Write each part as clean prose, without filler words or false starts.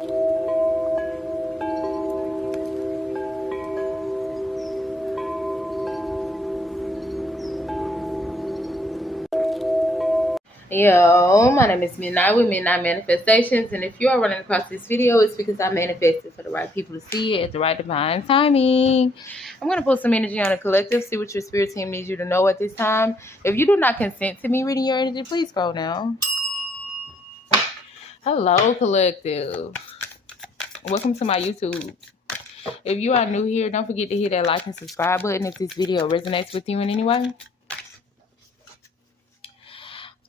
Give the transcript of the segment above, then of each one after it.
Yo, my name is Midnight with Midnight Manifestations, and if you are running across this video, it's because I manifested for the right people to see it at the right divine timing. I'm going to put some energy on a collective, see what your spirit team needs you to know at this time. If you do not consent to me reading your energy, please scroll down. Hello, collective. Welcome to my YouTube. If you are new here, don't forget to hit that like and subscribe button if this video resonates with you in any way.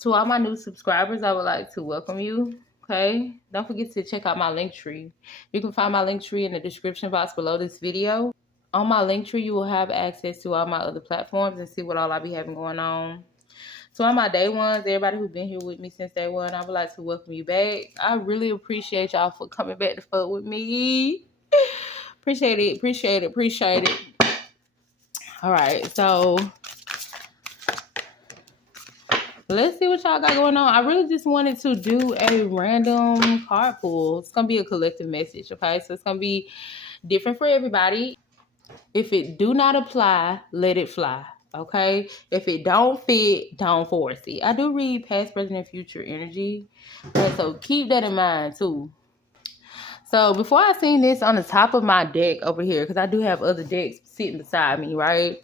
To all my new subscribers, I would like to welcome you. Okay, don't forget to check out my link tree. You can find my link tree in the description box below this video. On my link tree, you will have access to all my other platforms and see what all I be having going on. To all my day ones, everybody who's been here with me since day one, I would like to welcome you back. I really appreciate y'all for coming back to fuck with me. Appreciate it. All right, so let's see what y'all got going on. I really just wanted to do a random card pull. It's going to be a collective message, okay? So it's going to be different for everybody. If it do not apply, let it fly, okay? If it don't fit, don't force it. I do read past, present, and future energy, so keep that in mind too. So before I seen this on the top of my deck over here, because I do have other decks sitting beside me, right?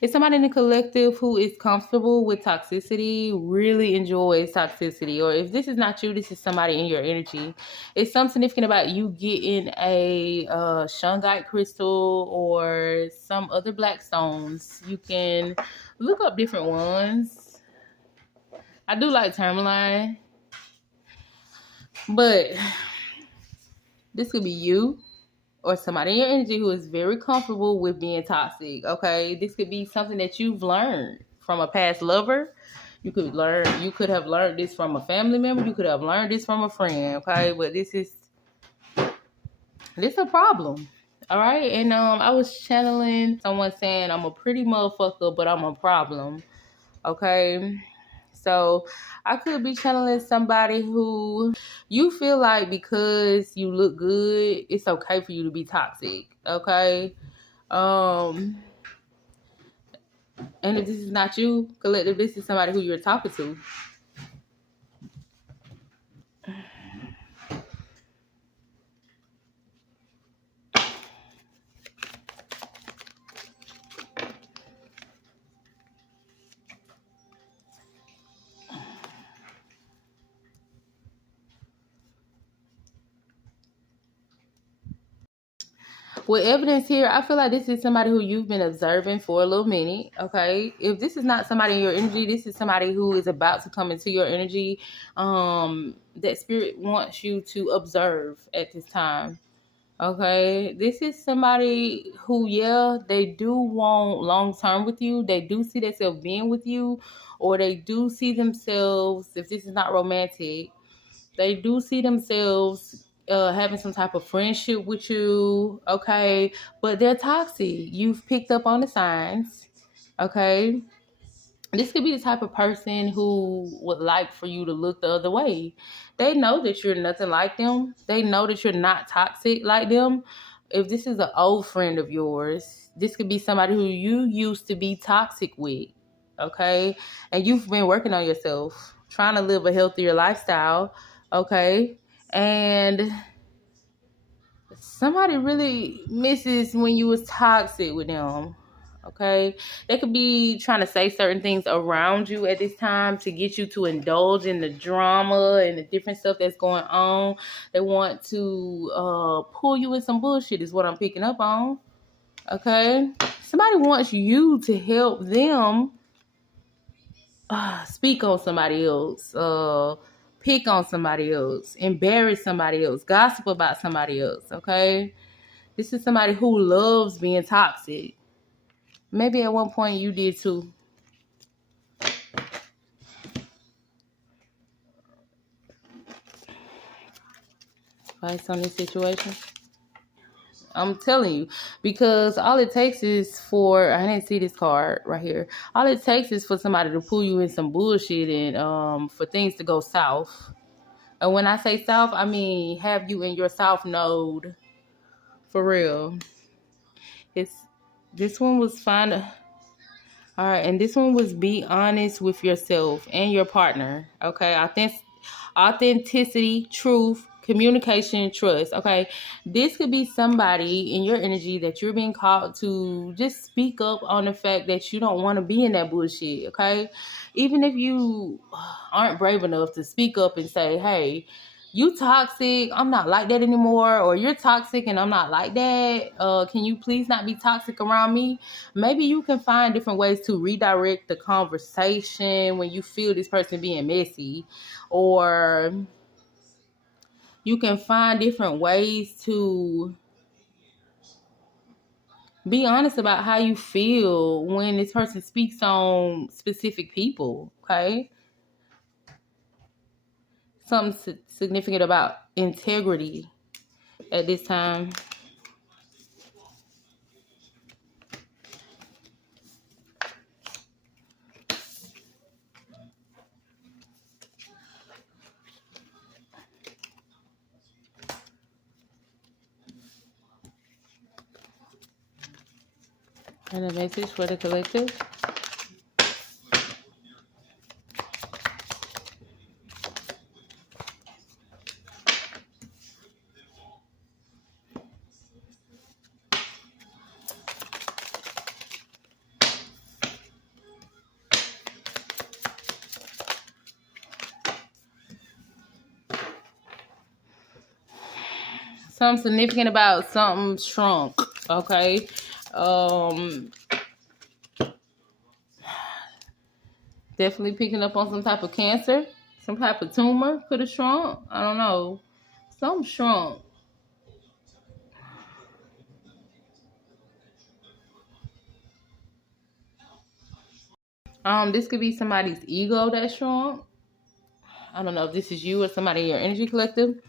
It's somebody in the collective who is comfortable with toxicity, really enjoys toxicity. Or if this is not you, this is somebody in your energy. It's something significant about you getting a shungite crystal or some other black stones. You can look up different ones. I do like tourmaline. But this could be you or somebody in your energy who is very comfortable with being toxic, okay? This could be something that you've learned from a past lover. You could have learned this from a family member. You could have learned this from a friend, okay? But this is a problem, all right? And I was channeling someone saying, I'm a pretty motherfucker, but I'm a problem, okay? So I could be channeling somebody who you feel like because you look good, it's okay for you to be toxic. Okay. And if this is not you, collective, this is somebody who you're talking to. With evidence here, I feel like this is somebody who you've been observing for a little minute, okay? If this is not somebody in your energy, this is somebody who is about to come into your energy. That spirit wants you to observe at this time, okay? This is somebody who, yeah, they do want long-term with you. They do see themselves being with you, or they do see themselves, if this is not romantic, they do see themselves having some type of friendship with you, okay? But they're toxic. You've picked up on the signs, okay? This could be the type of person who would like for you to look the other way. They know that you're nothing like them. They know that you're not toxic like them. If this is an old friend of yours, this could be somebody who you used to be toxic with, okay? And you've been working on yourself, trying to live a healthier lifestyle, okay? And somebody really misses when you was toxic with them, okay? They could be trying to say certain things around you at this time to get you to indulge in the drama and the different stuff that's going on. They want to pull you in some bullshit is what I'm picking up on, okay? Somebody wants you to help them speak on somebody else, pick on somebody else, embarrass somebody else, gossip about somebody else, okay? This is somebody who loves being toxic. Maybe at one point you did too. Advice on this situation? I'm telling you, because all it takes is for, I didn't see this card right here. All it takes is for somebody to pull you in some bullshit and for things to go south. And when I say south, I mean have you in your south node. For real. This one was fine. All right, and this one was be honest with yourself and your partner. Okay, authenticity, truth, communication, trust. Okay, this could be somebody in your energy that you're being called to just speak up on the fact that you don't want to be in that bullshit. Okay, even if you aren't brave enough to speak up and say, hey, you toxic, I'm not like that anymore, or you're toxic and I'm not like that, can you please not be toxic around me? Maybe you can find different ways to redirect the conversation when you feel this person being messy, or you can find different ways to be honest about how you feel when this person speaks on specific people. Okay, something significant about integrity at this time. And a message for the collective. Something significant about something shrunk. Okay. Definitely picking up on some type of cancer, some type of tumor could have shrunk. I don't know. Something shrunk. This could be somebody's ego that shrunk. I don't know if this is you or somebody in your energy collective.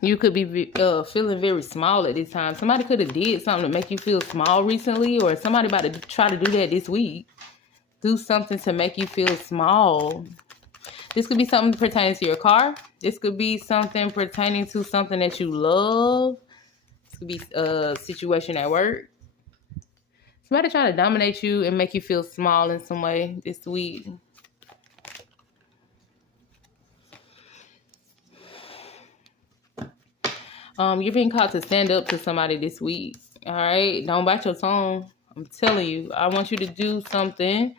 You could be feeling very small at this time. Somebody could have did something to make you feel small recently, or somebody about to try to do that this week. Do something to make you feel small. This could be something pertaining to your car. This could be something pertaining to something that you love. This could be a situation at work. Somebody trying to dominate you and make you feel small in some way this week. You're being called to stand up to somebody this week. All right, don't bite your tongue. I'm telling you, I want you to do something.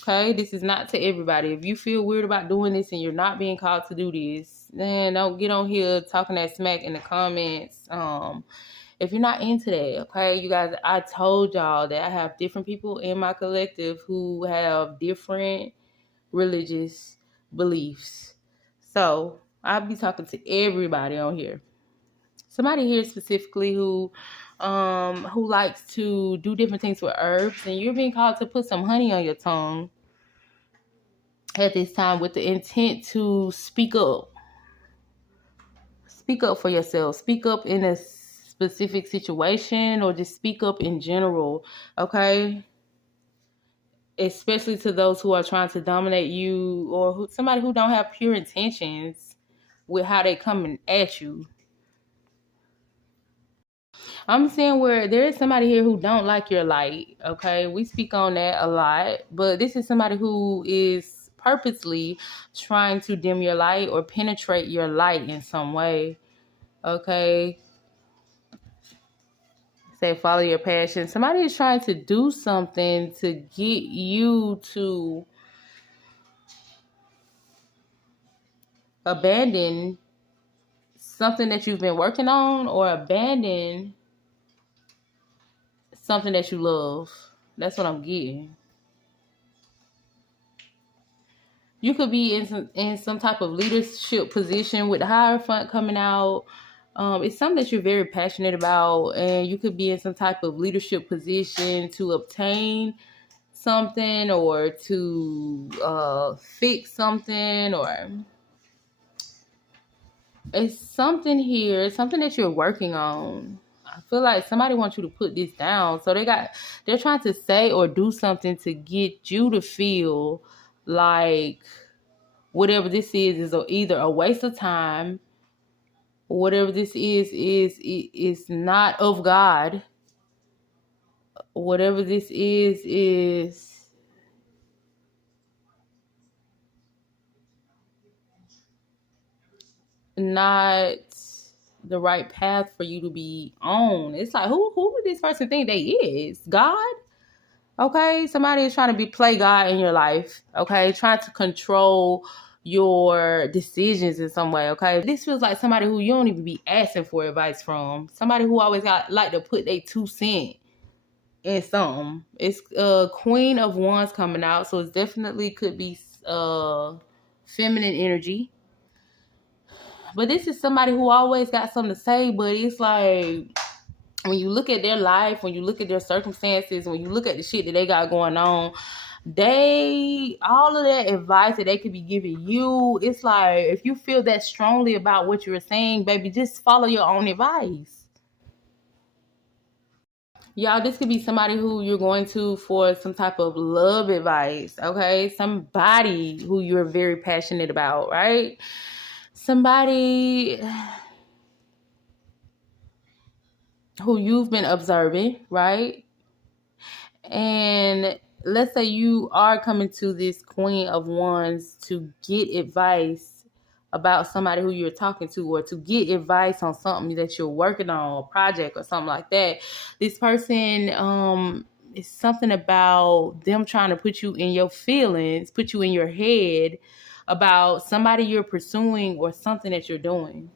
Okay, this is not to everybody. If you feel weird about doing this and you're not being called to do this, then don't get on here talking that smack in the comments. If you're not into that, okay, you guys, I told y'all that I have different people in my collective who have different religious beliefs. So I'll be talking to everybody on here. Somebody here specifically who likes to do different things with herbs, and you're being called to put some honey on your tongue at this time with the intent to speak up. Speak up for yourself. Speak up in a specific situation, or just speak up in general, okay? Especially to those who are trying to dominate you, or somebody who don't have pure intentions with how they coming at you. I'm saying where there is somebody here who don't like your light, okay? We speak on that a lot, but this is somebody who is purposely trying to dim your light or penetrate your light in some way, okay? Say follow your passion. Somebody is trying to do something to get you to abandon something that you've been working on, or abandon something that you love. That's what I'm getting. You could be in some type of leadership position with the Hierophant coming out. It's something that you're very passionate about, and you could be in some type of leadership position to obtain something, or to fix something, or it's something here, something that you're working on. I feel like somebody wants you to put this down. So they're trying to say or do something to get you to feel like whatever this is either a waste of time, or whatever this is not of God. Whatever this is not the right path for you to be on. It's like, who would this person think they is? God? Okay, somebody is trying to play God in your life. Okay, trying to control your decisions in some way. Okay, this feels like somebody who you don't even be asking for advice from. Somebody who always got like to put their 2 cents in something. It's Queen of Wands coming out, so it definitely could be feminine energy. But this is somebody who always got something to say, but it's like when you look at their life, when you look at their circumstances, when you look at the shit that they got going on, all of that advice that they could be giving you, it's like, if you feel that strongly about what you're saying, baby, just follow your own advice. Y'all, this could be somebody who you're going to for some type of love advice, okay? Somebody who you're very passionate about, right? Somebody who you've been observing, right? And let's say you are coming to this Queen of Wands to get advice about somebody who you're talking to, or to get advice on something that you're working on, a project or something like that. This person, it's something about them trying to put you in your feelings, put you in your head about somebody you're pursuing or something that you're doing.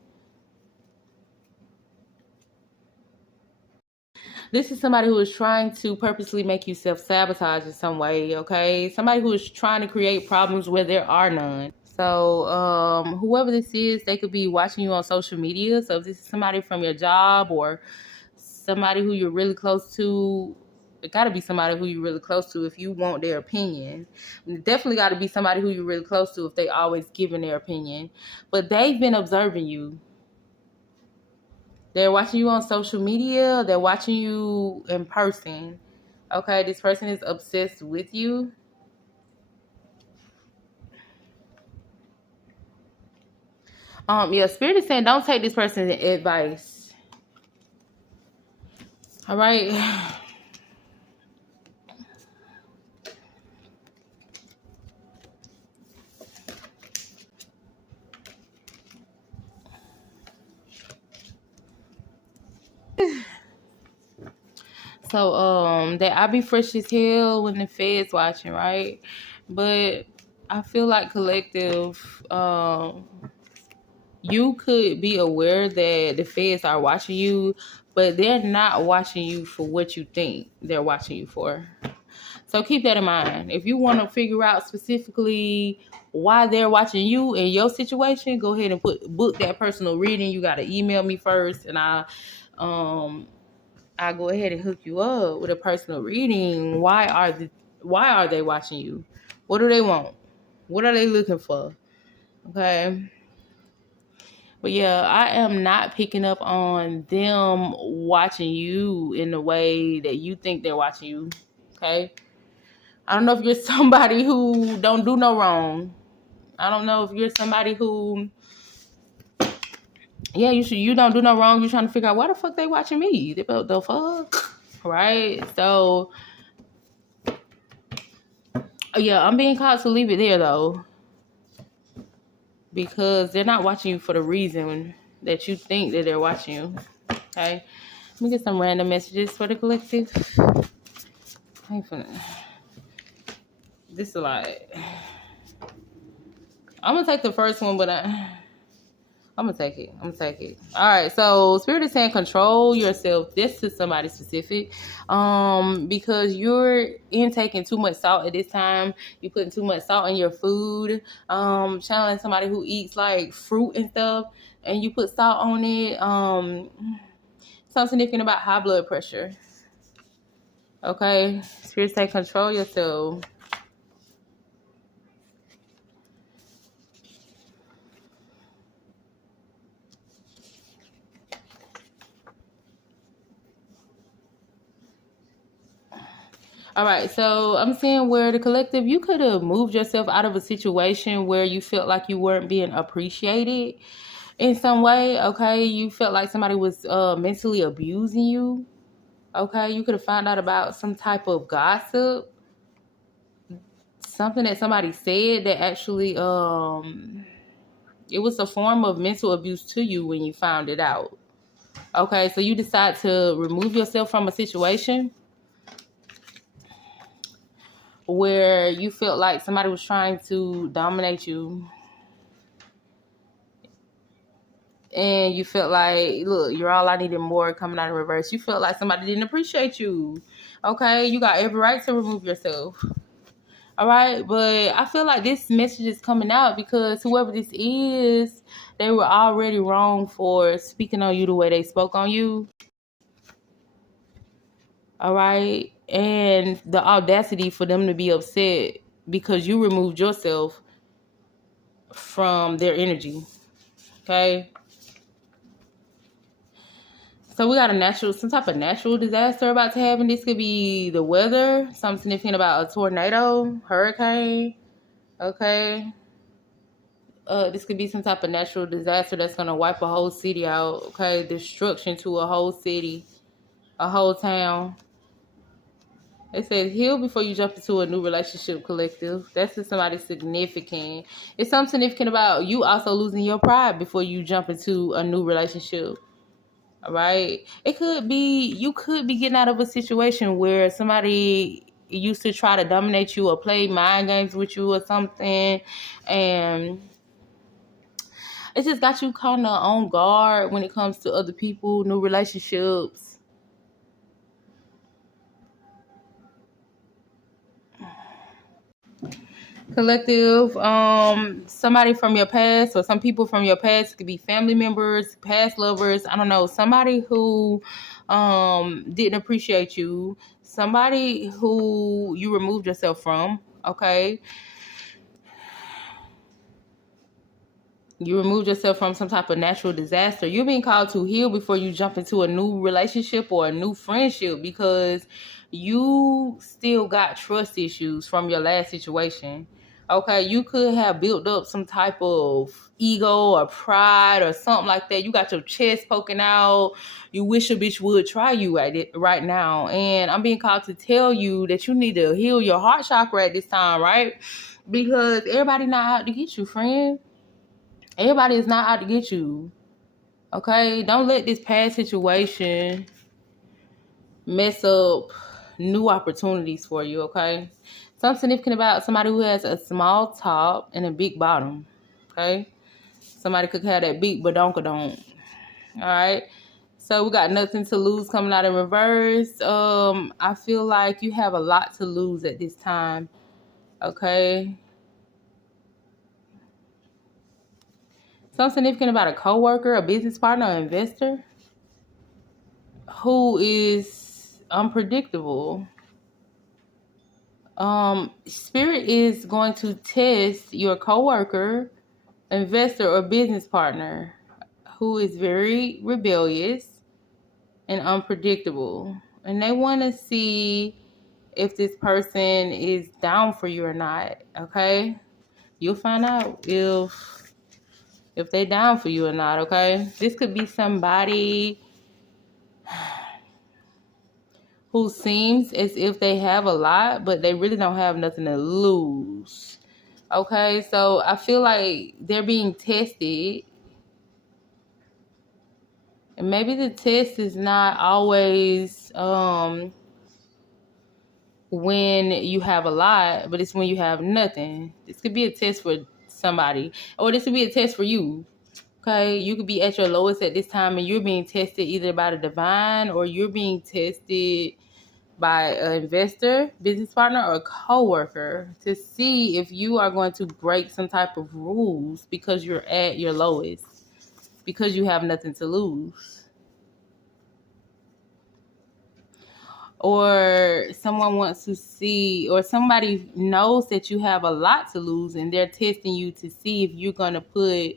This is somebody who is trying to purposely make you self-sabotage in some way, okay? Somebody who is trying to create problems where there are none. So whoever this is, they could be watching you on social media. So if this is somebody from your job or somebody who you're really close to, it got to be somebody who you're really close to if you want their opinion. It definitely got to be somebody who you're really close to if they always giving their opinion. But they've been observing you. They're watching you on social media. They're watching you in person. Okay, this person is obsessed with you. Yeah, Spirit is saying don't take this person's advice. All right. So that I be fresh as hell when the Fed's watching, right? But I feel like collective, you could be aware that the Feds are watching you, but they're not watching you for what you think they're watching you for. So keep that in mind. If you want to figure out specifically why they're watching you in your situation, go ahead and book that personal reading. You got to email me first, and I'll go ahead and hook you up with a personal reading. Why are they watching you? What do they want? What are they looking for? Okay. But yeah, I am not picking up on them watching you in the way that you think they're watching you. Okay. I don't know if you're somebody who don't do no wrong. I don't know if you're somebody who, yeah, you don't do no wrong. You're trying to figure out why the fuck they watching me. The fuck, right? So, yeah, I'm being called to leave it there though, because they're not watching you for the reason that you think that they're watching you. Okay, let me get some random messages for the collective. This is a lot. I'm gonna take the first one, but I'm gonna take it. All right. So Spirit is saying control yourself. This is somebody specific, because you're intaking too much salt at this time. You're putting too much salt in your food. Channeling somebody who eats like fruit and stuff, and you put salt on it. Something significant about high blood pressure. Okay. Spirit saying control yourself. All right, so I'm saying where the collective, you could have moved yourself out of a situation where you felt like you weren't being appreciated in some way, okay? You felt like somebody was mentally abusing you, okay? You could have found out about some type of gossip, something that somebody said that actually, it was a form of mental abuse to you when you found it out, okay? So you decide to remove yourself from a situation where you felt like somebody was trying to dominate you, and you felt like, look, you're all I needed more, coming out in reverse. You felt like somebody didn't appreciate you, okay? You got every right to remove yourself, all right? But I feel like this message is coming out because whoever this is, they were already wrong for speaking on you the way they spoke on you, all right? And the audacity for them to be upset because you removed yourself from their energy, okay? So we got some type of natural disaster about to happen. This could be the weather, something significant about a tornado, hurricane, okay? This could be some type of natural disaster that's going to wipe a whole city out, okay? Destruction to a whole city, a whole town. It says heal before you jump into a new relationship, collective. That's just somebody significant. It's something significant about you also losing your pride before you jump into a new relationship. All right. It could be, you could be getting out of a situation where somebody used to try to dominate you or play mind games with you or something. And it just got you kind of on guard when it comes to other people, new relationships. Collective, somebody from your past or some people from your past, could be family members, past lovers, I don't know, somebody who didn't appreciate you, somebody who you removed yourself from, okay? You removed yourself from some type of natural disaster. You're being called to heal before you jump into a new relationship or a new friendship because you still got trust issues from your last situation. Okay, you could have built up some type of ego or pride or something like that. You got your chest poking out. You wish a bitch would try you at it right now. And I'm being called to tell you that you need to heal your heart chakra at this time, right? Because everybody not out to get you, friend. Everybody is not out to get you. Okay? Don't let this past situation mess up new opportunities for you, okay? Something significant about somebody who has a small top and a big bottom, okay? Somebody could have that big badonkadonk, all right? So we got nothing to lose coming out in reverse. I feel like you have a lot to lose at this time, okay? Something significant about a coworker, a business partner, or investor who is unpredictable. Spirit is going to test your coworker, investor, or business partner who is very rebellious and unpredictable. And they want to see if this person is down for you or not, okay? You'll find out if they're down for you or not, okay? This could be somebody who seems as if they have a lot, but they really don't have nothing to lose. Okay, so I feel like they're being tested. And maybe the test is not always when you have a lot, but it's when you have nothing. This could be a test for somebody, or this could be a test for you. Okay, you could be at your lowest at this time and you're being tested either by the divine or you're being tested by an investor, business partner, or coworker to see if you are going to break some type of rules because you're at your lowest, because you have nothing to lose. Or someone wants to see, or somebody knows that you have a lot to lose and they're testing you to see if you're going to put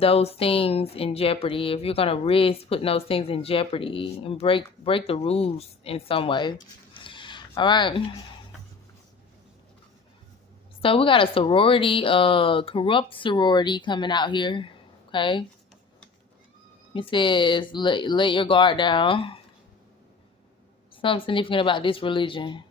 those things in jeopardy, if you're gonna risk putting those things in jeopardy and break the rules in some way. All right. So we got a sorority, corrupt sorority coming out here. Okay. It says let your guard down. Something significant about this religion.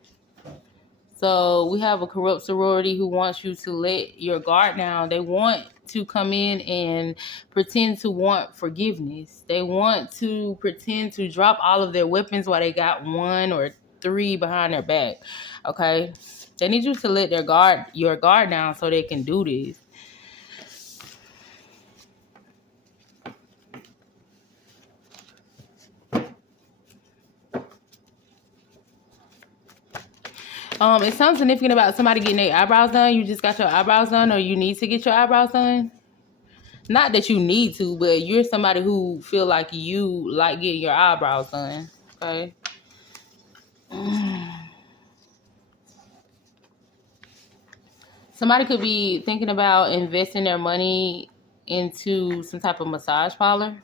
So we have a corrupt sorority who wants you to let your guard down. They want to come in and pretend to want forgiveness. They want to pretend to drop all of their weapons while they got 1 or 3 behind their back. Okay? They need you to let your guard down so they can do this. Is something significant about somebody getting their eyebrows done? You just got your eyebrows done, or you need to get your eyebrows done? Not that you need to, but you're somebody who feel like you like getting your eyebrows done. Okay. Somebody could be thinking about investing their money into some type of massage parlor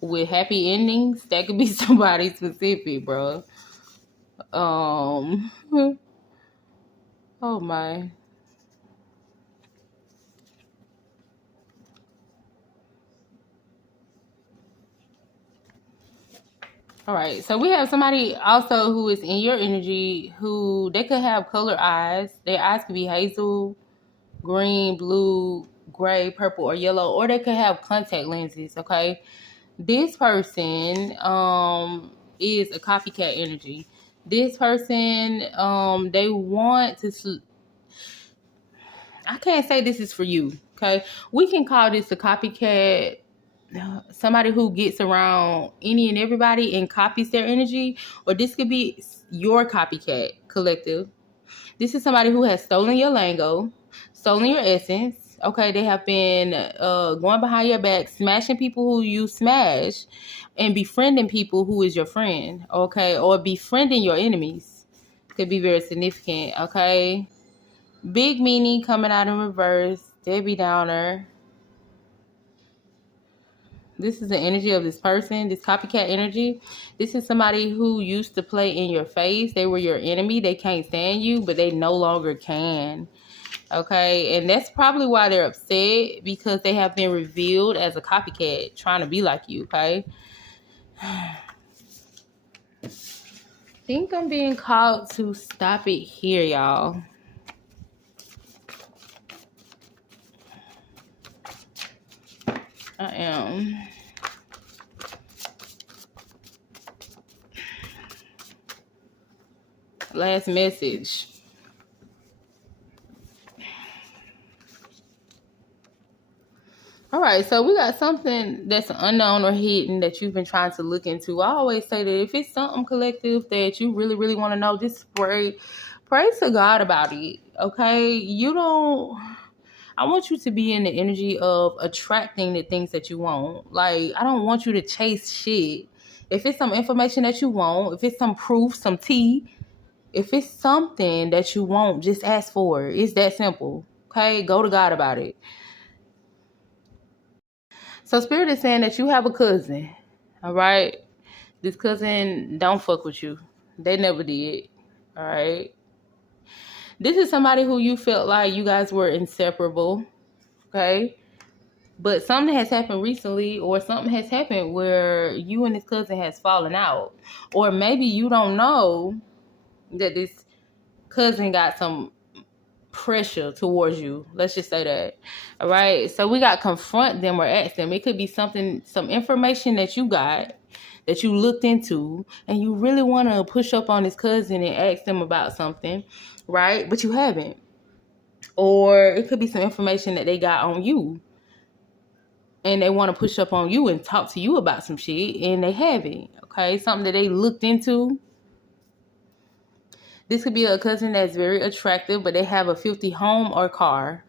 with happy endings. That could be somebody specific, bro. Oh my. All right, so we have somebody also who is in your energy who they could have color eyes. Their eyes could be hazel, green, blue, gray, purple, or yellow, or they could have contact lenses. Okay, this person is a copycat energy. This person they want to. I can't say this is for you. Okay, we can call this a copycat. Somebody who gets around any and everybody and copies their energy, or this could be your copycat collective. This is somebody who has stolen your lingo, stolen your essence. Okay, they have been going behind your back, smashing people who you smash, and befriending people who is your friend. Okay, or befriending your enemies could be very significant. Okay, big meaning coming out in reverse, Debbie Downer. This is the energy of this person, this copycat energy. This is somebody who used to play in your face. They were your enemy. They can't stand you, but they no longer can. Okay, and that's probably why they're upset, because they have been revealed as a copycat trying to be like you. Okay. I think I'm being called to stop it here, y'all. I am. Last message. All right, so we got something that's unknown or hidden that you've been trying to look into. I always say that if it's something collective that you really, really want to know, just pray to God about it. Okay, I want you to be in the energy of attracting the things that you want. Like, I don't want you to chase shit. If it's some information that you want, if it's some proof, some tea, if it's something that you want, just ask for it. It's that simple. Okay, go to God about it. So Spirit is saying that you have a cousin, all right? This cousin don't fuck with you. They never did, all right? This is somebody who you felt like you guys were inseparable, okay? But something has happened recently, or something has happened where you and this cousin has fallen out. Or maybe you don't know that this cousin got some pressure towards you. Let's just say that. All right. So we got confront them or ask them. It could be something, some information that you got, that you looked into, and you really want to push up on this cousin and ask them about something, right? But you haven't. Or it could be some information that they got on you, and they want to push up on you and talk to you about some shit, and they haven't. Okay. Something that they looked into. This could be a cousin that's very attractive, but they have a filthy home or car.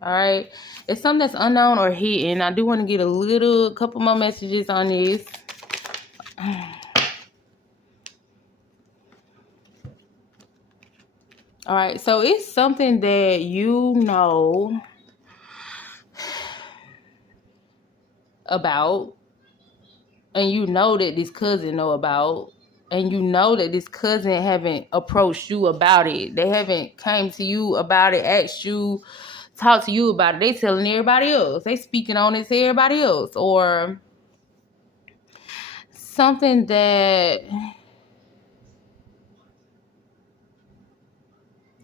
All right. It's something that's unknown or hidden. I do want to get a couple more messages on this. All right. So it's something that you know about, and you know that this cousin know about, and you know that this cousin haven't approached you about it. They haven't came to you about it, asked you, talked to you about it. They telling everybody else. They speaking on it to everybody else. Or something that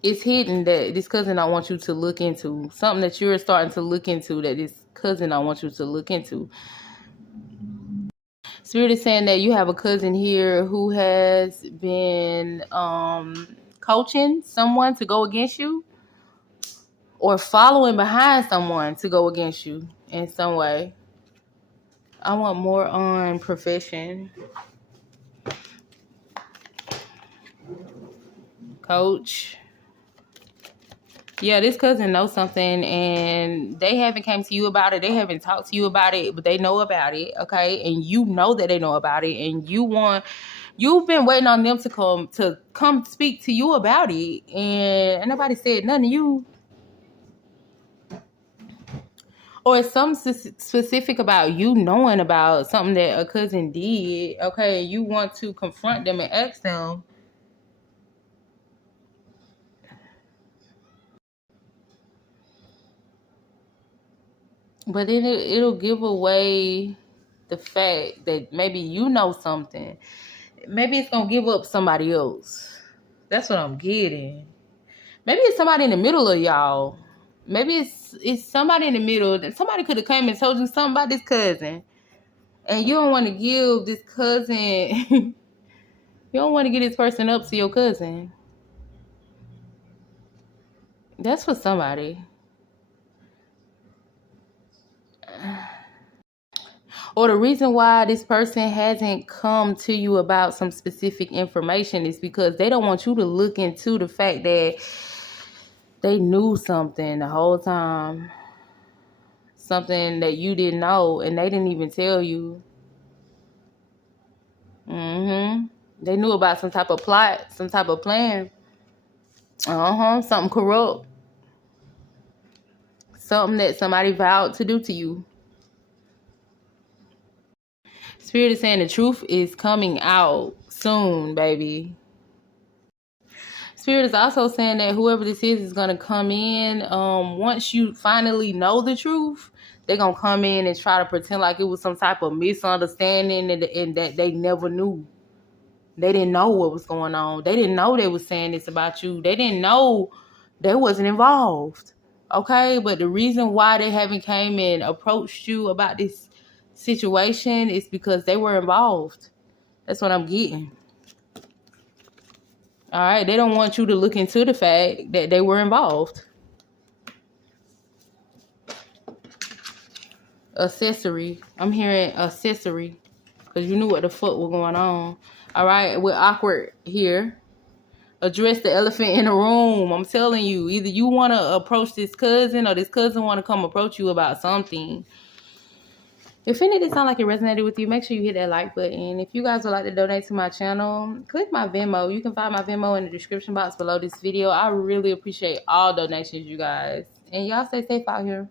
is hidden that this cousin don't want you to look into. Something that you're starting to look into that this cousin don't want you to look into. Spirit is saying that you have a cousin here who has been coaching someone to go against you, or following behind someone to go against you in some way. I want more on profession. Coach. Yeah, this cousin knows something, and they haven't came to you about it. They haven't talked to you about it, but they know about it, okay? And you know that they know about it, and you've been waiting on them to come speak to you about it, and nobody said nothing to you. Or it's something specific about you knowing about something that a cousin did, okay? You want to confront them and ask them. But then it'll give away the fact that maybe you know something. Maybe it's going to give up somebody else. That's what I'm getting. Maybe it's somebody in the middle of y'all. Maybe it's somebody in the middle. Somebody could have come and told you something about this cousin. And you don't want to give this cousin... you don't want to get this person up to your cousin. That's for somebody. Or the reason why this person hasn't come to you about some specific information is because they don't want you to look into the fact that they knew something the whole time. Something that you didn't know, and they didn't even tell you. They knew about some type of plot, some type of plan. Something corrupt. Something that somebody vowed to do to you. Spirit is saying the truth is coming out soon, baby. Spirit is also saying that whoever this is going to come in. Once you finally know the truth, they're going to come in and try to pretend like it was some type of misunderstanding and that they never knew. They didn't know what was going on. They didn't know they was saying this about you. They didn't know they wasn't involved. Okay? But the reason why they haven't came and approached you about this situation is because they were involved. That's what I'm getting. All right? They don't want you to look into the fact that they were involved. Accessory. I'm hearing accessory. Because you knew what the fuck was going on. All right? We're awkward here. Address the elephant in the room. I'm telling you, either you want to approach this cousin or this cousin want to come approach you about something. If any of this sound like it resonated with you, make sure you hit that like button. If you guys would like to donate to my channel, click my Venmo. You can find my Venmo in the description box below this video. I really appreciate all donations, you guys. And y'all stay safe out here.